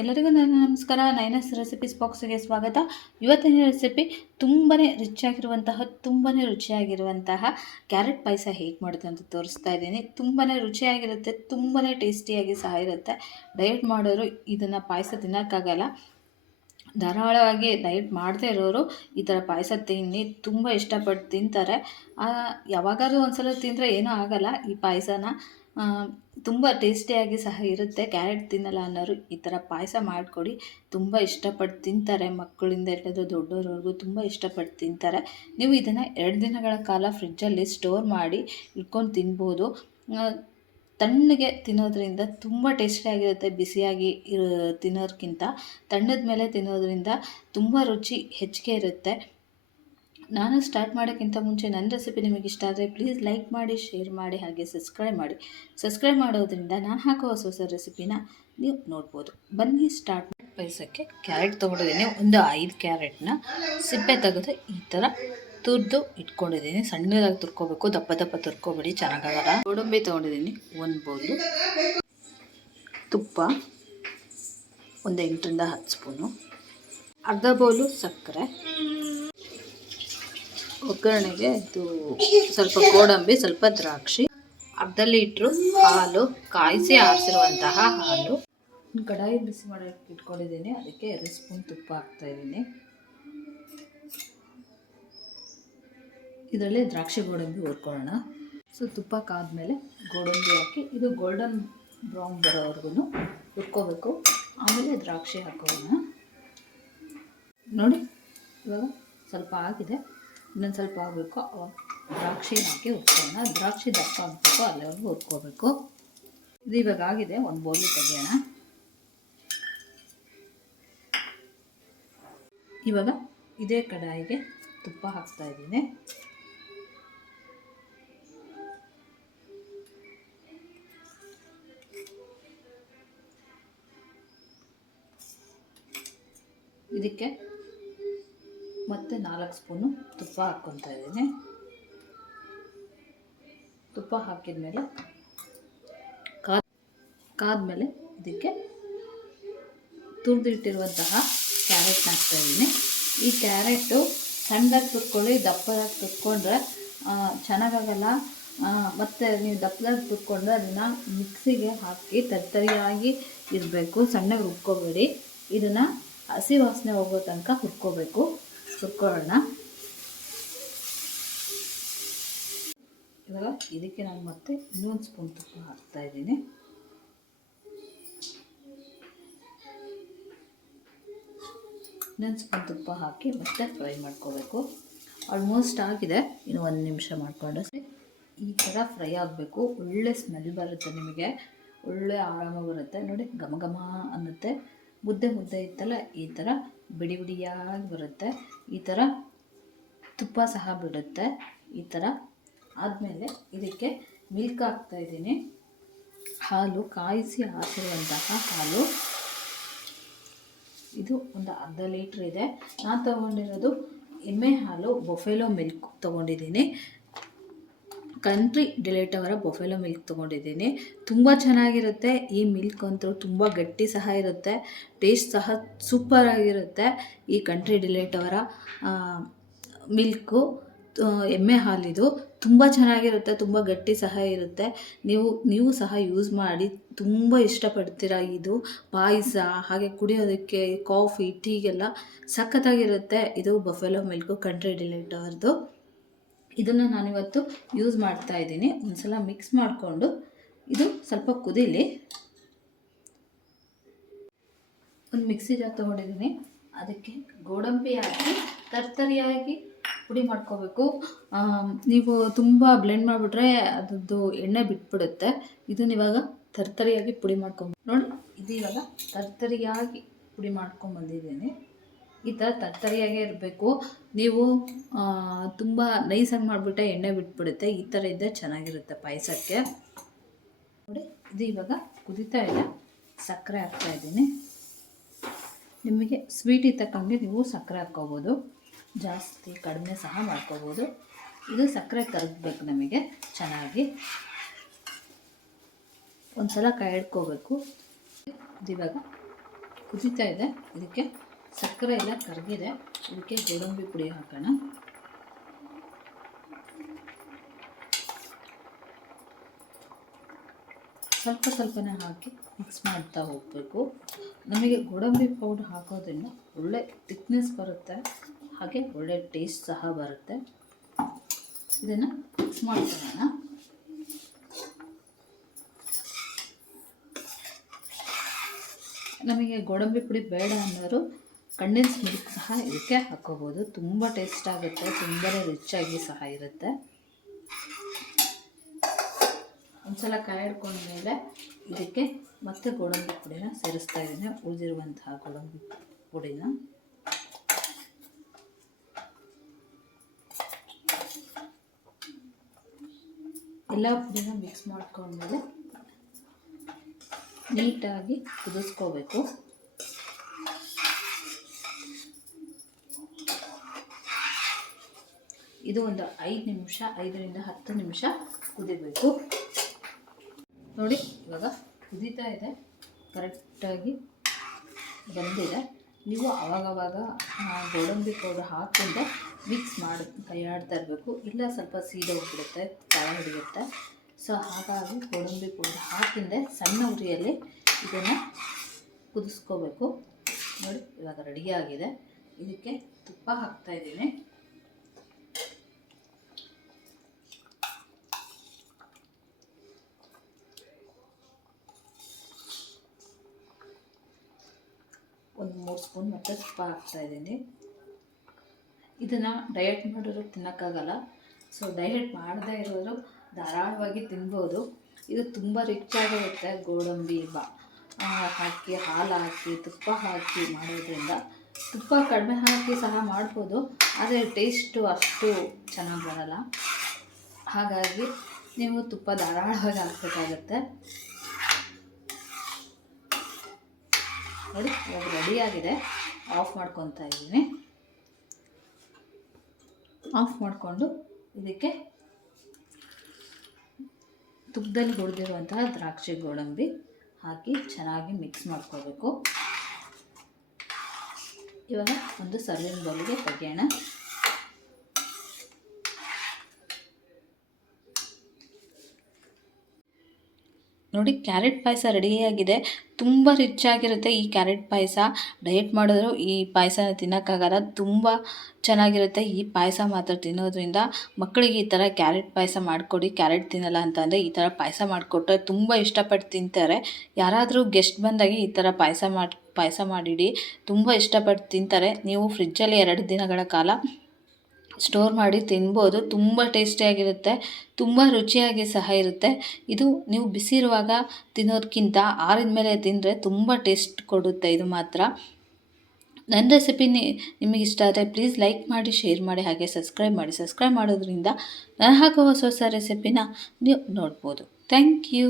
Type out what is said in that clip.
ಎಲ್ಲರಿಗೂ ನನ್ನ ನಮಸ್ಕಾರ. ನೈನಸ್ ರೆಸಿಪೀಸ್ ಬಾಕ್ಸ್ಗೆ ಸ್ವಾಗತ. ಇವತ್ತಿನ ರೆಸಿಪಿ ತುಂಬಾ ರುಚಿಯಾಗಿರುವಂತಹ ಕ್ಯಾರೆಟ್ ಪಾಯಸ ಹೇಗೆ ಮಾಡೋದು ಅಂತ ತೋರಿಸ್ತಾ ಇದ್ದೀನಿ. ತುಂಬಾ ರುಚಿಯಾಗಿರುತ್ತೆ, ತುಂಬಾ ಟೇಸ್ಟಿಯಾಗಿ ಸಹ ಇರುತ್ತೆ. ಡಯಟ್ ಮಾಡೋರು ಇದನ್ನು ಪಾಯಸ ತಿನ್ನೋಕ್ಕಾಗಲ್ಲ. ಧಾರಾಳವಾಗಿ ಡಯಟ್ ಮಾಡದೇ ಇರೋರು ಈ ಥರ ಪಾಯಸ ತಿನ್ನಿ, ತುಂಬ ಇಷ್ಟಪಟ್ಟು ತಿಂತಾರೆ. ಯಾವಾಗಾದ್ರೂ ಒಂದ್ಸಲ ತಿಂದರೆ ಏನೂ ಆಗಲ್ಲ. ಈ ಪಾಯಸನ ತುಂಬ ಟೇಸ್ಟಿಯಾಗಿ ಸಹ ಇರುತ್ತೆ. ಕ್ಯಾರೆಟ್ ತಿನ್ನಲ್ಲ ಅನ್ನೋರು ಈ ಥರ ಪಾಯಸ ಮಾಡಿಕೊಡಿ, ತುಂಬ ಇಷ್ಟಪಟ್ಟು ತಿಂತಾರೆ. ಮಕ್ಕಳಿಂದ ಹಿಡಿದು ದೊಡ್ಡೋರವರೆಗೂ ತುಂಬ ಇಷ್ಟಪಟ್ಟು ತಿಂತಾರೆ. ನೀವು ಇದನ್ನು 2 ದಿನಗಳ ಕಾಲ ಫ್ರಿಜ್ಜಲ್ಲಿ ಸ್ಟೋರ್ ಮಾಡಿ ಇಟ್ಕೊಂಡು ತಿನ್ಬೋದು. ತಣ್ಣಗೆ ತಿನ್ನೋದ್ರಿಂದ ತುಂಬ ಟೇಸ್ಟಿಯಾಗಿರುತ್ತೆ. ಬಿಸಿಯಾಗಿ ತಿನ್ನೋದಕ್ಕಿಂತ ತಣ್ಣದ ಮೇಲೆ ತಿನ್ನೋದ್ರಿಂದ ತುಂಬ ರುಚಿ ಹೆಚ್ಚಿಗೆ ಇರುತ್ತೆ. ನಾನು ಸ್ಟಾರ್ಟ್ ಮಾಡೋಕ್ಕಿಂತ ಮುಂಚೆ ನನ್ನ ರೆಸಿಪಿ ನಿಮಗೆ ಇಷ್ಟ ಆದರೆ ಪ್ಲೀಸ್ ಲೈಕ್ ಮಾಡಿ, ಶೇರ್ ಮಾಡಿ, ಹಾಗೆ ಸಬ್ಸ್ಕ್ರೈಬ್ ಮಾಡಿ. ಸಬ್ಸ್ಕ್ರೈಬ್ ಮಾಡೋದ್ರಿಂದ ನಾನು ಹಾಕೋ ಹೊಸ ರೆಸಿಪಿನ ನೀವು ನೋಡ್ಬೋದು. ಬನ್ನಿ ಸ್ಟಾರ್ಟ್. ಪಾಯಸಕ್ಕೆ ಕ್ಯಾರೆಟ್ ತೊಗೊಂಡಿದ್ದೀನಿ. ಒಂದು 5 ಕ್ಯಾರೆಟ್ನ ಸಿಪ್ಪೆ ತೆಗೆದು ಈ ಥರ ತುರಿದು ಇಟ್ಕೊಂಡಿದ್ದೀನಿ. ಸಣ್ಣದಾಗಿ ತುರ್ಕೋಬೇಕು, ದಪ್ಪ ದಪ್ಪ ತುರ್ಕೋಬೇಡಿ, ಚೆನ್ನಾಗಾಗಲ್ಲ. ಗೋಡಂಬಿ ತೊಗೊಂಡಿದ್ದೀನಿ 1 ಬೌಲು, ತುಪ್ಪ ಒಂದು 8ರಿಂದ 10 ಸ್ಪೂನು, ಅರ್ಧ ಬೌಲು ಸಕ್ಕರೆ, ಒಗ್ಗರಣೆಗೆ ಇದು ಸ್ವಲ್ಪ ಗೋಡಂಬಿ, ಸ್ವಲ್ಪ ದ್ರಾಕ್ಷಿ, ಅರ್ಧ ಲೀಟ್ರು ಹಾಲು, ಕಾಯಿಸಿ ಆರಿಸಿರುವಂತಹ ಹಾಲು. ಕಡಾಯಿ ಬಿಸಿ ಮಾಡೋಕ್ಕೆ ಇಟ್ಕೊಂಡಿದ್ದೀನಿ. ಅದಕ್ಕೆ 2 ಸ್ಪೂನ್ ತುಪ್ಪ ಹಾಕ್ತಾಯಿದ್ದೀನಿ. ಇದರಲ್ಲಿ ದ್ರಾಕ್ಷಿ ಗೋಡಂಬಿ ಹುರ್ಕೊಳ್ಳೋಣ. ಸೊ ತುಪ್ಪ ಕಾದ್ಮೇಲೆ ಗೋಡಂಬಿ ಹಾಕಿ ಇದು ಗೋಲ್ಡನ್ ಬ್ರೌನ್ ಬರೋವರೆಗೂ ಹುರ್ಕೋಬೇಕು. ಆಮೇಲೆ ದ್ರಾಕ್ಷಿ ಹಾಕೋಣ. ನೋಡಿ ಇವಾಗ ಸ್ವಲ್ಪ ಆಗಿದೆ, ಇನ್ನೊಂದು ಸ್ವಲ್ಪ ಆಗಬೇಕು. ಅವಾಗ ದ್ರಾಕ್ಷಿ ಹಾಕಿ ಹುರ್ಕೊಳ್ಳೋಣ. ದ್ರಾಕ್ಷಿ ದಪ್ಪ ಆಗಬೇಕು, ಅಲ್ಲಿವರೆಗೂ ಹುರ್ಕೋಬೇಕು. ಇದು ಇವಾಗ ಆಗಿದೆ. 1 ಬೌಲ್ ತೆಗೆಯೋಣ. ಇವಾಗ ಇದೇ ಕಡಾಯಿಗೆ ತುಪ್ಪ ಹಾಕ್ತಾ ಇದ್ದೀನಿ. ಇದಕ್ಕೆ ಮತ್ತೆ 4 ಸ್ಪೂನು ತುಪ್ಪ ಹಾಕ್ಕೊತಾ ಇದ್ದೀನಿ. ತುಪ್ಪ ಹಾಕಿದ ಮೇಲೆ ಕಾದ್ಮೇಲೆ ಇದಕ್ಕೆ ತುರಿದಿಟ್ಟಿರುವಂತಹ ಕ್ಯಾರೆಟ್ನ ಹಾಕ್ತಾಯಿದ್ದೀನಿ. ಈ ಕ್ಯಾರೆಟು ಸಣ್ಣದಾಗಿ ತುರ್ಕೊಳ್ಳಿ, ದಪ್ಪದಾಗಿ ತುರ್ಕೊಂಡ್ರೆ ಚೆನ್ನಾಗಾಗಲ್ಲ. ಮತ್ತು ನೀವು ದಪ್ಪದಾಗಿ ತುರ್ಕೊಂಡ್ರೆ ಅದನ್ನು ಮಿಕ್ಸಿಗೆ ಹಾಕಿ ತರಿಯಾಗಿ ಇರಬೇಕು, ಸಣ್ಣಗೆ ರುಬ್ಕೋಬೇಡಿ. ಇದನ್ನು ಹಸಿ ವಾಸನೆ ಹೋಗೋ ತನಕ ಹುರ್ಕೊಳ್ಳೋಣ. ಇವಾಗ ಇದಕ್ಕೆ ನಾನು ಮತ್ತೆ 1 ಸ್ಪೂನ್ ತುಪ್ಪ ಹಾಕ್ತಾಯಿದ್ದೀನಿ. ಸ್ಪೂನ್ ತುಪ್ಪ ಹಾಕಿ ಮತ್ತೆ ಫ್ರೈ ಮಾಡ್ಕೋಬೇಕು. ಆಲ್ಮೋಸ್ಟ್ ಆಗಿದೆ, ಇನ್ನು 1 ನಿಮಿಷ ಮಾಡಿಕೊಂಡು ಈ ಥರ ಫ್ರೈ ಆಗಬೇಕು. ಒಳ್ಳೆ ಸ್ಮೆಲ್ ಬರುತ್ತೆ, ನಿಮಗೆ ಒಳ್ಳೆ ಆರಾಮ ಬರುತ್ತೆ. ನೋಡಿ ಘಮ ಘಮ ಅನ್ನುತ್ತೆ. ಮುದ್ದೆ ಇತ್ತಲ್ಲ, ಈ ಥರ ಬಿಡಿ ಬಿಡಿಯಾಗಿ ಬರುತ್ತೆ. ಈ ಥರ ತುಪ್ಪ ಸಹ ಬಿಡುತ್ತೆ. ಈ ಥರ ಆದಮೇಲೆ ಇದಕ್ಕೆ ಮಿಲ್ಕ್ ಹಾಕ್ತಾಯಿದ್ದೀನಿ. ಹಾಲು, ಕಾಯಿಸಿ ಹಾಕಿರುವಂತಹ ಹಾಲು. ಇದು ಒಂದು ಅರ್ಧ ಲೀಟ್ರ್ ಇದೆ. ನಾನು ತೊಗೊಂಡಿರೋದು ಎಮ್ಮೆ ಹಾಲು, ಬೊಫೆಲೋ ಮಿಲ್ಕ್ ತೊಗೊಂಡಿದ್ದೀನಿ. ಕಂಟ್ರಿ ಡಿಲೈಟ್ ಅವರ ಬೊಫೆಲೋ ಮಿಲ್ಕ್ ತೊಗೊಂಡಿದ್ದೀನಿ. ತುಂಬ ಚೆನ್ನಾಗಿರುತ್ತೆ. ಈ ಮಿಲ್ಕ್ ಅಂತೂ ತುಂಬ ಗಟ್ಟಿ ಸಹ ಇರುತ್ತೆ, ಟೇಸ್ಟ್ ಸಹ ಸೂಪರಾಗಿರುತ್ತೆ. ಈ ಕಂಟ್ರಿ ಡಿಲೈಟ್ ಅವರ ಮಿಲ್ಕು, ಎಮ್ಮೆ ಹಾಲಿದು ತುಂಬ ಚೆನ್ನಾಗಿರುತ್ತೆ, ತುಂಬ ಗಟ್ಟಿ ಸಹ ಇರುತ್ತೆ. ನೀವು ಸಹ ಯೂಸ್ ಮಾಡಿ, ತುಂಬ ಇಷ್ಟಪಡ್ತೀರಾ. ಇದು ಪಾಯಸ ಹಾಗೆ ಕುಡಿಯೋದಕ್ಕೆ, ಕಾಫಿ, ಟೀಗೆಲ್ಲ ಸಖತ್ತಾಗಿರುತ್ತೆ. ಇದು ಬಫೆಲೋ ಮಿಲ್ಕು, ಕಂಟ್ರಿ ಡಿಲೈಟ್ ಅವ್ರದ್ದು. ಇದನ್ನು ನಾನಿವತ್ತು ಯೂಸ್ ಮಾಡ್ತಾ ಇದ್ದೀನಿ. ಒಂದ್ಸಲ ಮಿಕ್ಸ್ ಮಾಡಿಕೊಂಡು ಇದು ಸ್ವಲ್ಪ ಕುದೀಲಿ. ಒಂದು ಮಿಕ್ಸಿ ಜಾರ್ ತೊಗೊಂಡಿದ್ದೀನಿ. ಅದಕ್ಕೆ ಗೋಡಂಬಿ ಹಾಕಿ ತರ್ತರಿಯಾಗಿ ಪುಡಿ ಮಾಡ್ಕೋಬೇಕು. ನೀವು ತುಂಬ ಬ್ಲೆಂಡ್ ಮಾಡಿಬಿಟ್ರೆ ಅದರದ್ದು ಎಣ್ಣೆ ಬಿಟ್ಬಿಡುತ್ತೆ. ಇದನ್ನ ಇವಾಗ ತರ್ತರಿಯಾಗಿ ಪುಡಿ ಮಾಡ್ಕೊಂಡು ನೋಡಿ. ಇದು ಇವಾಗ ತರ್ತರಿಯಾಗಿ ಪುಡಿ ಮಾಡ್ಕೊಂಬಂದಿದ್ದೀನಿ. ಈ ಥರ ತರ್ತರಿಯಾಗೇ ಇರಬೇಕು. ನೀವು ತುಂಬ ನೈಸಾಗಿ ಮಾಡಿಬಿಟ್ಟೆ ಎಣ್ಣೆ ಬಿಟ್ಬಿಡುತ್ತೆ. ಈ ಥರ ಇದ್ದರೆ ಚೆನ್ನಾಗಿರುತ್ತೆ ಪಾಯಸಕ್ಕೆ. ನೋಡಿ ಇದು ಇವಾಗ ಕುದೀತಾ ಇದೆ. ಸಕ್ಕರೆ ಹಾಕ್ತಾಯಿದ್ದೀನಿ. ನಿಮಗೆ ಸ್ವೀಟ್ ತಕ್ಕಂಗೆ ನೀವು ಸಕ್ಕರೆ ಹಾಕ್ಕೋಬೋದು, ಜಾಸ್ತಿ ಕಡಿಮೆ ಸಹ ಮಾಡ್ಕೋಬೋದು. ಇದು ಸಕ್ಕರೆ ಕರಗಬೇಕು ನಮಗೆ ಚೆನ್ನಾಗಿ. ಒಂದು ಸಲ ಕೈ ಹಿಡ್ಕೋಬೇಕು. ಇವಾಗ ಕುದೀತಾ ಇದೆ. ಇದಕ್ಕೆ ಸಕ್ಕರೆ ಎಲ್ಲ ಕರಗಿದೆ. ಇದಕ್ಕೆ ಗೋಡಂಬಿ ಪುಡಿ ಹಾಕೋಣ. ಸ್ವಲ್ಪ ಸ್ವಲ್ಪನೇ ಹಾಕಿ ಮಿಕ್ಸ್ ಮಾಡ್ತಾ ಹೋಗಬೇಕು. ನಮಗೆ ಗೋಡಂಬಿ ಪೌಡ್ರ್ ಹಾಕೋದ್ರಿಂದ ಒಳ್ಳೆ ಥಿಕ್ನೆಸ್ ಬರುತ್ತೆ, ಹಾಗೆ ಒಳ್ಳೆ ಟೇಸ್ಟ್ ಸಹ ಬರುತ್ತೆ. ಇದನ್ನು ಮಿಕ್ಸ್ ಮಾಡ್ಕೊಳ್ಳೋಣ. ನಮಗೆ ಗೋಡಂಬಿ ಪುಡಿ ಬೇಡ ಅನ್ನೋರು ಕಂಡೆನ್ಸ್ ಮಿಲ್ಕ್ ಸಹ ಇದಕ್ಕೆ ಹಾಕೋಬೋದು. ತುಂಬ ಟೇಸ್ಟ್ ಆಗುತ್ತೆ, ತುಂಬಾ ರಿಚಾಗಿ ಸಹ ಇರುತ್ತೆ. ಒಂದ್ಸಲ ಕಾಯ್ಕೊಂಡ್ಮೇಲೆ ಇದಕ್ಕೆ ಮತ್ತೆ ಗೋಡಂಬಿ ಪುಡಿನ ಸೇರಿಸ್ತಾ ಇದ್ದೀನಿ. ಉಳಿದಿರುವಂತಹ ಗೋಡಂಬಿ ಪುಡಿನ ಎಲ್ಲ ಪುಡಿನ ಮಿಕ್ಸ್ ಮಾಡ್ಕೊಂಡ್ಮೇಲೆ ನೀಟಾಗಿ ಕುದಿಸ್ಕೋಬೇಕು. ಇದು ಒಂದು 5ರಿಂದ 10 ನಿಮಿಷ ಕುದಿಬೇಕು. ನೋಡಿ, ಇವಾಗ ಕುದೀತಾ ಇದೆ, ಕರೆಕ್ಟಾಗಿ ಬಂದಿದೆ. ನೀವು ಆವಾಗವಾಗ ಗೋಡಂಬಿ ಪೌಡರ್ ಹಾಕ್ಕೊಂಡು ಮಿಕ್ಸ್ ಮಾಡಿ ಕೈಯಾಡ್ತಾ ಇರಬೇಕು, ಇಲ್ಲ ಸ್ವಲ್ಪ ಸೀದೋಗ್ಬಿಡುತ್ತೆ, ತಳ ಹಿಡಿಯುತ್ತೆ. ಸೊ ಹಾಗಾಗಿ ಗೋಡಂಬಿ ಪೌಡರ್ ಹಾಕಿಂದೆ ಸಣ್ಣ ಉರಿಯಲ್ಲಿ ಇದನ್ನು ಕುದಿಸ್ಕೋಬೇಕು. ನೋಡಿ, ಇವಾಗ ರೆಡಿಯಾಗಿದೆ. ಇದಕ್ಕೆ ತುಪ್ಪ ಹಾಕ್ತಾಯಿದ್ದೀನಿ. ಒಂದು 3 ಸ್ಪೂನ್ ಮತ್ತೆ ತುಪ್ಪ ಹಾಕ್ತಾಯಿದ್ದೀನಿ. ಇದನ್ನು ಡಯಟ್ ಮಾಡೋರು ತಿನ್ನೋಕ್ಕಾಗಲ್ಲ. ಸೊ ಡಯಟ್ ಮಾಡದೇ ಇರೋರು ಧಾರಾಳವಾಗಿ ತಿನ್ಬೋದು. ಇದು ತುಂಬ ರಿಚ್ ಆಗಿರುತ್ತೆ. ಗೋಡಂಬಿ ಹಾಕಿ, ಹಾಲು ಹಾಕಿ, ತುಪ್ಪ ಹಾಕಿ ಮಾಡೋದ್ರಿಂದ. ತುಪ್ಪ ಕಡಿಮೆ ಹಾಕಿ ಸಹ ಮಾಡ್ಬೋದು, ಆದರೆ ಟೇಸ್ಟು ಅಷ್ಟು ಚೆನ್ನಾಗಿ ಬರಲ್ಲ. ಹಾಗಾಗಿ ನೀವು ತುಪ್ಪ ಧಾರಾಳವಾಗಿ ಹಾಕಬೇಕಾಗತ್ತೆ. ನೋಡಿ, ಇವಾಗ ರೆಡಿಯಾಗಿದೆ. ಆಫ್ ಮಾಡ್ಕೊತಾ ಇದ್ದೀನಿ. ಆಫ್ ಮಾಡಿಕೊಂಡು ಇದಕ್ಕೆ ತುಪ್ಪದಲ್ಲಿ ಹುರಿದಿರುವಂತಹ ದ್ರಾಕ್ಷಿ ಗೋಡಂಬಿ ಹಾಕಿ ಚೆನ್ನಾಗಿ ಮಿಕ್ಸ್ ಮಾಡ್ಕೋಬೇಕು. ಇವಾಗ ಒಂದು ಸರ್ವಿಂಗ್ ಬೌಲ್ಗೆ ತೆಗೆಯೋಣ. ನೋಡಿ, ಕ್ಯಾರೆಟ್ ಪಾಯಸ ರೆಡಿಯಾಗಿದೆ. ತುಂಬ ರಿಚ್ ಆಗಿರುತ್ತೆ ಈ ಕ್ಯಾರೆಟ್ ಪಾಯಸ. ಡಯಟ್ ಮಾಡಿದ್ರು ಈ ಪಾಯಸನ ತಿನ್ನೋಕ್ಕಾಗಲ್ಲ, ತುಂಬ ಚೆನ್ನಾಗಿರುತ್ತೆ. ಈ ಪಾಯಸ ಮಾತ್ರ ತಿನ್ನೋದ್ರಿಂದ ಮಕ್ಕಳಿಗೆ ಈ ಥರ ಕ್ಯಾರೆಟ್ ಪಾಯಸ ಮಾಡಿಕೊಡಿ. ಕ್ಯಾರೆಟ್ ತಿನ್ನಲ್ಲ ಅಂತಂದರೆ ಈ ಥರ ಪಾಯಸ ಮಾಡಿಕೊಟ್ರೆ ತುಂಬ ಇಷ್ಟಪಟ್ಟು ತಿಂತಾರೆ. ಯಾರಾದರೂ ಗೆಸ್ಟ್ ಬಂದಾಗ ಈ ಥರ ಪಾಯಸ ಮಾಡಿಡಿ, ತುಂಬ ಇಷ್ಟಪಟ್ಟು ತಿಂತಾರೆ. ನೀವು ಫ್ರಿಜ್ಜಲ್ಲಿ 2 ದಿನಗಳ ಕಾಲ ಸ್ಟೋರ್ ಮಾಡಿ ತಿನ್ಬೋದು. ತುಂಬ ಟೇಸ್ಟಿಯಾಗಿರುತ್ತೆ, ತುಂಬ ರುಚಿಯಾಗಿ ಸಹ ಇರುತ್ತೆ. ಇದು ನೀವು ಬಿಸಿ ಇರುವಾಗ ತಿನ್ನೋದಕ್ಕಿಂತ ಆರಿದ ಮೇಲೆ ತಿಂದರೆ ತುಂಬ ಟೇಸ್ಟ್ ಕೊಡುತ್ತೆ ಇದು ಮಾತ್ರ. ನನ್ನ ರೆಸಿಪಿ ನಿಮಗೆ ಇಷ್ಟ ಆದರೆ ಪ್ಲೀಸ್ ಲೈಕ್ ಮಾಡಿ, ಶೇರ್ ಮಾಡಿ, ಹಾಗೆ ಸಬ್ಸ್ಕ್ರೈಬ್ ಮಾಡಿ. ಸಬ್ಸ್ಕ್ರೈಬ್ ಮಾಡೋದ್ರಿಂದ ನಾನು ಹಾಕೋ ಹೊಸ ರೆಸಿಪಿನ ನೀವು ನೋಡ್ಬೋದು. Thank you.